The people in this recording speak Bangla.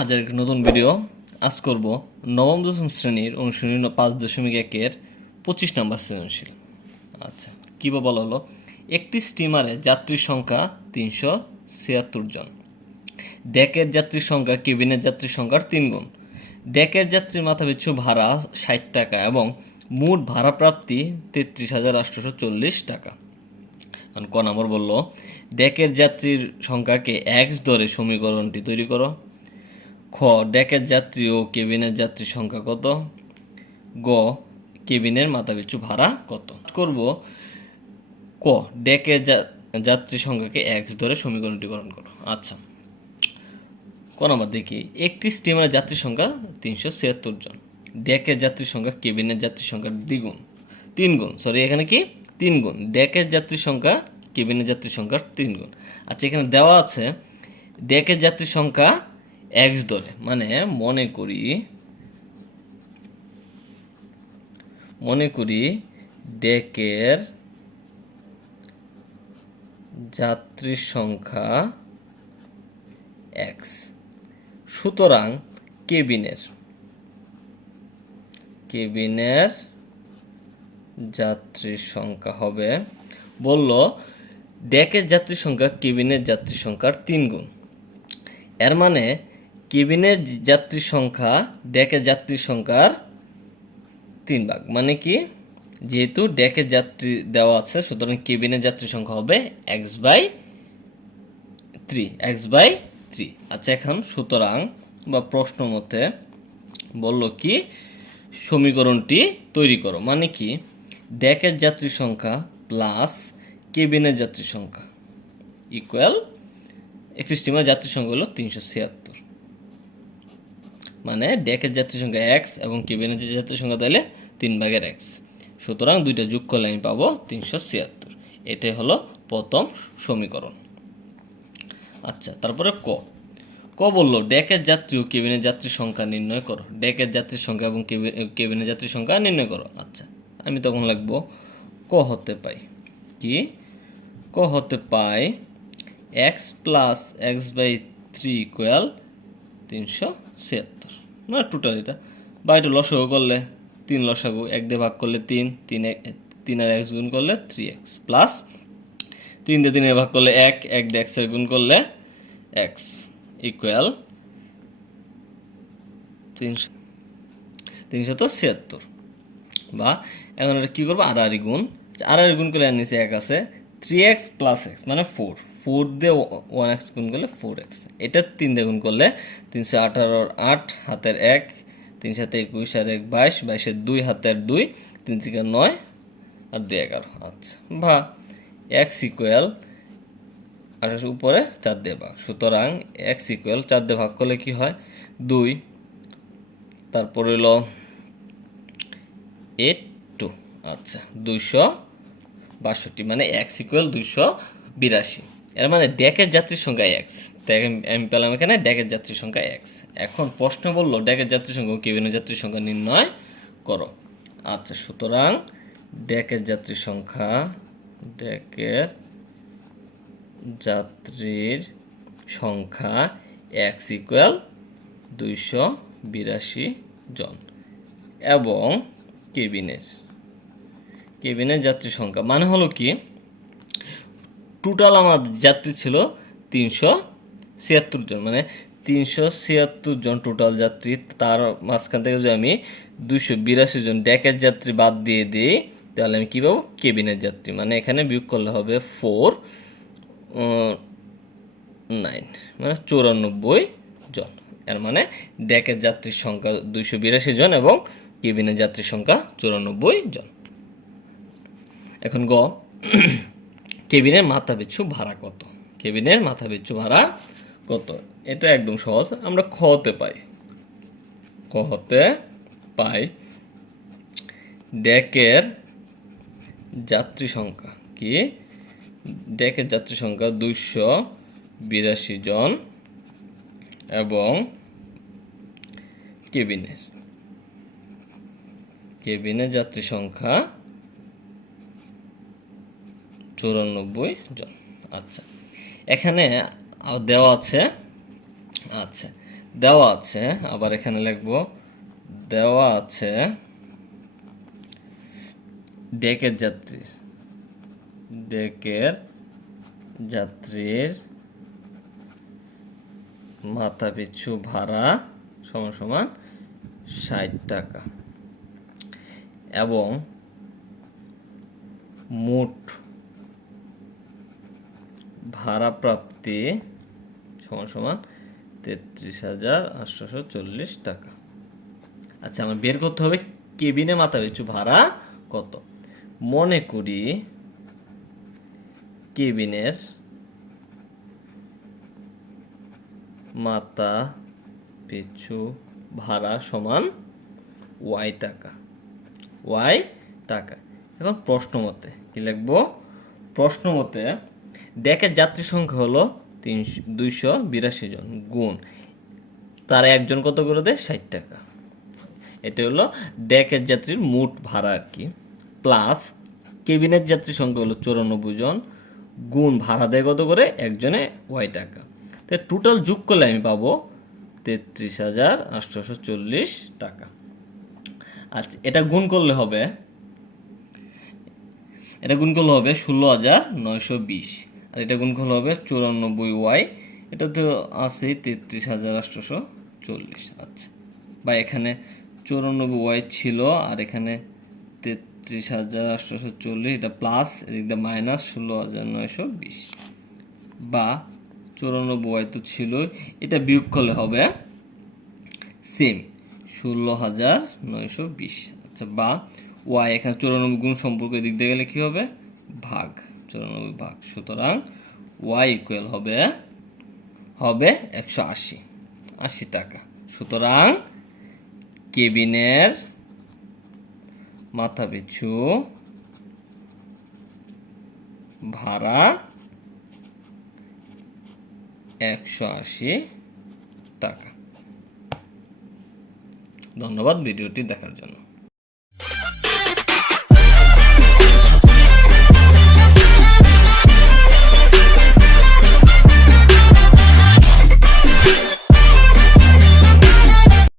আজের একটা নতুন ভিডিও আজ করব নবম দশম শ্রেণীর অনুশীলনী 5.1-এর 25 নম্বর সৃজনশীল। আচ্ছা, কী বা বলা হলো, একটি স্টিমারে যাত্রীর সংখ্যা 376 জন। ডেকের যাত্রীর সংখ্যা কেবিনের যাত্রীর সংখ্যার 3 গুণ। ডেকের যাত্রীর মাথাপিছু ভাড়া 60 টাকা এবং মোট ভাড়া প্রাপ্তি 33,840 টাকা। ক নম্বর বলল, ডেকের যাত্রীর সংখ্যাকে এক্স ধরে সমীকরণটি তৈরি করো। খ, ডেকের যাত্রী ও কেবিনের যাত্রীর সংখ্যা কত? গ, কেবিনের মাথাপিছু ভাড়া কত? করব ক, ডেকের যাত্রী সংখ্যাকে এক্স ধরে সমীকরণটি গ্রহণ করো। আচ্ছা, ক নম্বর দেখি, একটি স্টিমারের যাত্রীর সংখ্যা 376 জন। ডেকের যাত্রীর সংখ্যা কেবিনের যাত্রীর সংখ্যার দ্বিগুণ, 3 গুণ। সরি, এখানে কি 3 গুণ। ডেকের যাত্রীর সংখ্যা কেবিনের যাত্রীর সংখ্যার 3 গুণ। আচ্ছা, এখানে দেওয়া আছে ডেকের যাত্রীর সংখ্যা এক্স ধরে, মানে মনে করি ডেকের যাত্রীর সংখ্যা এক্স, সুতরাং কেবিনের যাত্রীর সংখ্যা হবে, বলল ডেকের যাত্রীর সংখ্যা কেবিনের যাত্রীর সংখ্যার 3 গুণ। এর মানে কেবিনের যাত্রীর সংখ্যা ডেকের যাত্রীর সংখ্যার 3 ভাগ। মানে কি, যেহেতু ডেকের যাত্রী দেওয়া আছে, সুতরাং কেবিনের যাত্রীর সংখ্যা হবে x/3। আচ্ছা, এখন সুতরাং বা প্রশ্ন মতে বলল কি, সমীকরণটি তৈরি করো। মানে কি, ডেকের যাত্রীর সংখ্যা প্লাস কেবিনের যাত্রীর সংখ্যা ইকুয়াল একটি স্টিমার যাত্রীর সংখ্যা হলো 376। মানে ডেকের যাত্রীর সংখ্যা এক্স এবং কেবিনের যে যাত্রীর সংখ্যা তাহলে 3/x। সুতরাং দুইটা যোগ করলে আমি পাবো 376। এটাই হলো প্রথম সমীকরণ। আচ্ছা, তারপরে ক বললো ডেকের যাত্রী ও কেবিনের যাত্রীর সংখ্যা নির্ণয় করো। ডেকের যাত্রীর সংখ্যা এবং কেবিনের যাত্রীর সংখ্যা নির্ণয় করো। আচ্ছা, আমি তখন লিখবো হতে পাই কি, হতে পাই x প্লাস x/3 ইকুয়াল 376। না, টোটাল এটা বা এটা লসাগু করলে 3 লসাগু, 1 দিয়ে ভাগ করলে 3 আর x গুণ করলে 3x প্লাস 3 দিয়ে 3 ভাগ করলে 1 দিয়ে x এর গুণ করলে x ইকুয়াল 376। বা এখন এটা কী করবো, আড়াআড়ি গুণ করলে নিচে 1 আছে, 3x প্লাস x মানে 4 দিয়ে 1x গুণ করলে 4x। এটা 3 দিয়ে গুণ করলে 318 8 হাতের 1, 3 7 21 আর 1 22, 22 2 হাতের 2, 3 থেকে 9 আর 2 11। আচ্ছা, বা x ইকুয়াল 28 উপরে 4 দিয়ে ভাগ, সুতরাং x ইকুয়াল 4 দিয়ে ভাগ করলে কি হয় 2, তারপর হইল 82। আচ্ছা, 262, মানে x ইকুয়াল 282। এর মানে ডেকের যাত্রীর সংখ্যা x। তাই আমি পেলাম এখানে ডেকের যাত্রীর সংখ্যা x। এখন প্রশ্ন বললো ডেকের যাত্রীর সংখ্যা ও কেবিনের যাত্রীর সংখ্যা নির্ণয় করো। আচ্ছা, সুতরাং ডেকের যাত্রীর সংখ্যা x ইকুয়াল 282 জন এবং কেবিনের যাত্রীর সংখ্যা মানে হলো কি, টোটাল আমার যাত্রী ছিল 376 জন, মানে 376 জন টোটাল যাত্রী। তার মাঝখান থেকে যদি আমি 282 জন ডেকের যাত্রী বাদ দিয়ে দিই, তাহলে আমি কী পাবো, কেবিনের যাত্রী। মানে এখানে বিয়োগ করলে হবে 4/9, মানে 94 জন। এর মানে ডেকের যাত্রীর সংখ্যা 282 জন এবং কেবিনের যাত্রীর সংখ্যা 94 জন। এখন গ, কেবিনের মাথাপিছু ভাড়া কত? কেবিনের মাথাপিছু ভাড়া কত? এটা একদম সহজ, আমরা হতে পাই ডেকের যাত্রী সংখ্যা কি, ডেকের যাত্রী সংখ্যা 282 জন এবং কেবিনের যাত্রী সংখ্যা 94 জন। আচ্ছা, এখানে দেওয়া আছে, দেওয়া আছে, আবার এখানে লিখবো দেওয়া আছে ডেকের যাত্রীর মাথা পিছু ভাড়া সমান সমান ৬০ টাকা এবং মোট ভাড়া প্রাপ্তি সমান সমান ৩৩,৮৪০ টাকা। আচ্ছা, আমার বের করতে হবে কেবিনে মাথা পিছু ভাড়া কত। মনে করি কেবিনের মাথা পিছু ভাড়া সমান ওয়াই টাকা। এখন প্রশ্ন মতে কি লিখবো? প্রশ্ন মতে ডেকের যাত্রী সংখ্যা হলো 282 জন, গুণ তার একজন কত করে দেয়? ৬০ টাকা। এটা হলো ডেকের যাত্রীর মোট ভাড়া আর কি, প্লাস কেবিনের যাত্রী সংখ্যা হলো 94 জন, গুণ ভাড়া দেয় কত করে? একজনে ওয়াই টাকা। তো টোটাল যোগ করলে আমি পাবো ৩৩,৮৪০ টাকা। আচ্ছা, এটা গুণ করলে হবে ১৬,৯২০, আর এটা গুণ করলে হবে 94 ওয়াই, এটা তো আছে ৩৩,৮৪০। আচ্ছা, বা এখানে 94 ওয়াই ছিল, আর এখানে ৩৩,৮৪০, এটা প্লাস এদিক দিয়ে মাইনাস ১৬,৯২০, বা 94 ওয়াই তো ছিল, এটা বিয়োগ করলে হবে সেম ১৬,৯২০। আচ্ছা, বা ওয়াই এখানে 94 গুণ সম্পর্ক এদিক দিয়ে গেলে কি হবে? ভাগ 94 ভাগ, সুতরাং ওয়াই ইকুয়াল হবে ১৮০ টাকা। সুতরাং কেবিনের মাথা পিছু ভাড়া ১৮০ টাকা। ধন্যবাদ ভিডিওটি দেখার জন্য।